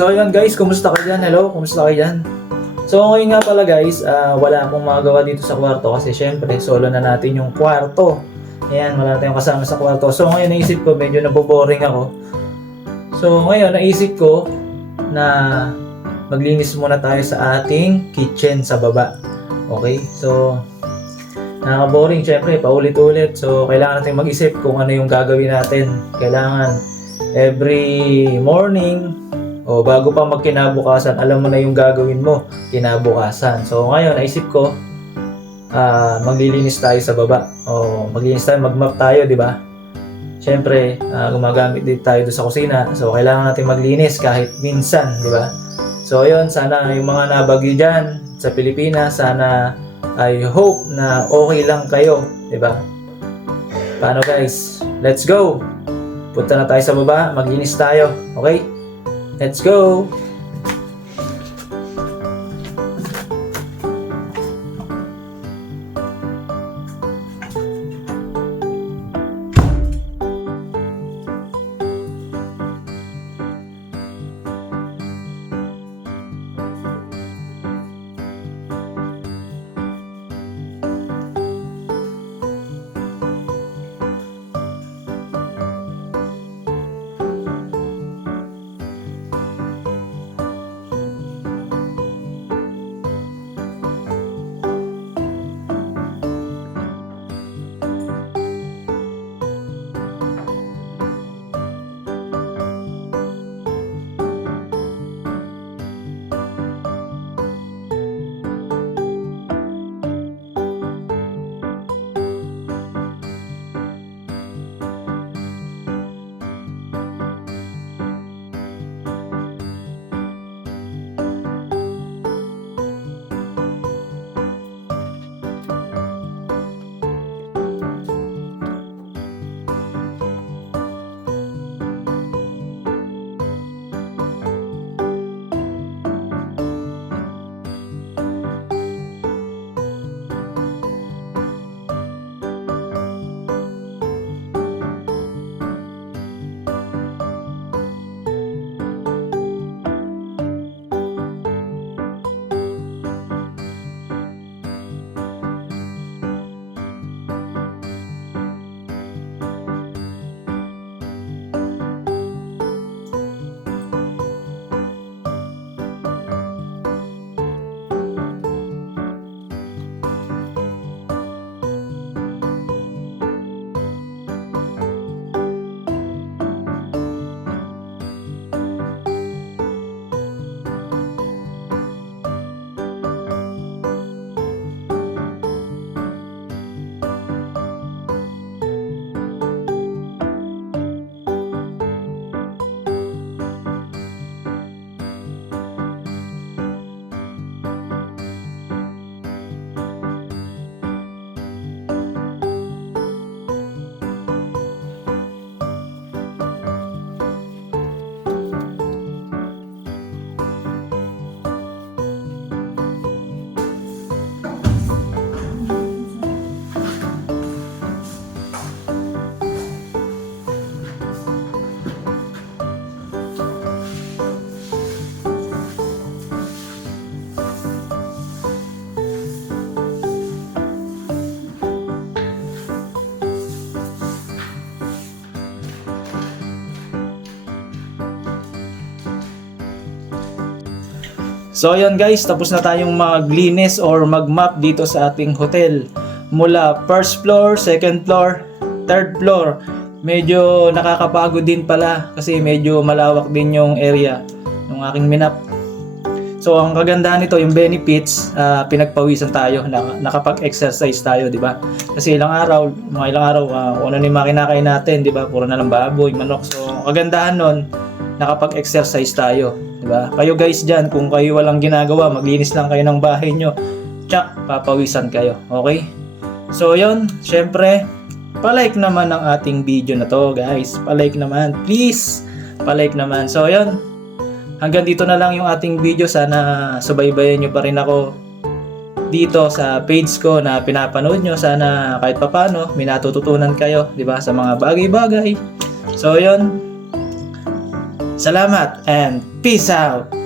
So ayun guys, kumusta kayo dyan? Hello, kumusta kayo dyan? So ngayon nga pala guys, wala akong magagawa dito sa kwarto kasi syempre solo na natin yung kwarto. Ayan, wala tayong kasama sa kwarto. So ngayon naisip ko, medyo naboboring ako. So ngayon naisip ko na maglinis muna tayo sa ating kitchen sa baba. Okay, so nakaka-boring syempre, paulit-ulit. So kailangan natin mag-isip kung ano yung gagawin natin. Kailangan every morning o bago pa magkinabukasan, alam mo na yung gagawin mo kinabukasan. So ngayon naisip ko maglilinis tayo sa baba o maglinis tayo, mag-mop tayo, di ba? Syempre gumagamit din tayo doon sa kusina, so kailangan natin maglinis kahit minsan, di ba? So ayun, sana yung mga nabagyo dyan sa Pilipinas, sana I hope na okay lang kayo, di ba? Paano guys? Let's go! Punta na tayo sa baba, maglinis tayo, okay? Let's go! So ayun guys, tapos na tayong maglinis or mag-mop dito sa ating hotel. Mula first floor, second floor, third floor. Medyo nakakapagod din pala kasi medyo malawak din yung area ng aking minap. So ang kagandahan nito, yung benefits, pinagpawisan tayo, nakapag-exercise tayo, di ba? Kasi ilang araw, kung ano yung mga kinakain natin, di ba? Puro na lang baboy, manok. So ang kagandahan nun, nakapag-exercise tayo, di ba? Kayo guys dyan, kung kayo walang ginagawa, maglinis lang kayo ng bahay nyo, tsak, papawisan kayo, okay? So yun, syempre, palike naman ang ating video na to guys, palike naman, please, palike naman. So yun, hanggang dito na lang yung ating video. Sana subaybayan nyo pa rin ako dito sa page ko na pinapanood nyo. Sana kahit papano may natututunan kayo, di ba, sa mga bagay-bagay. So yun, Salamat and peace out!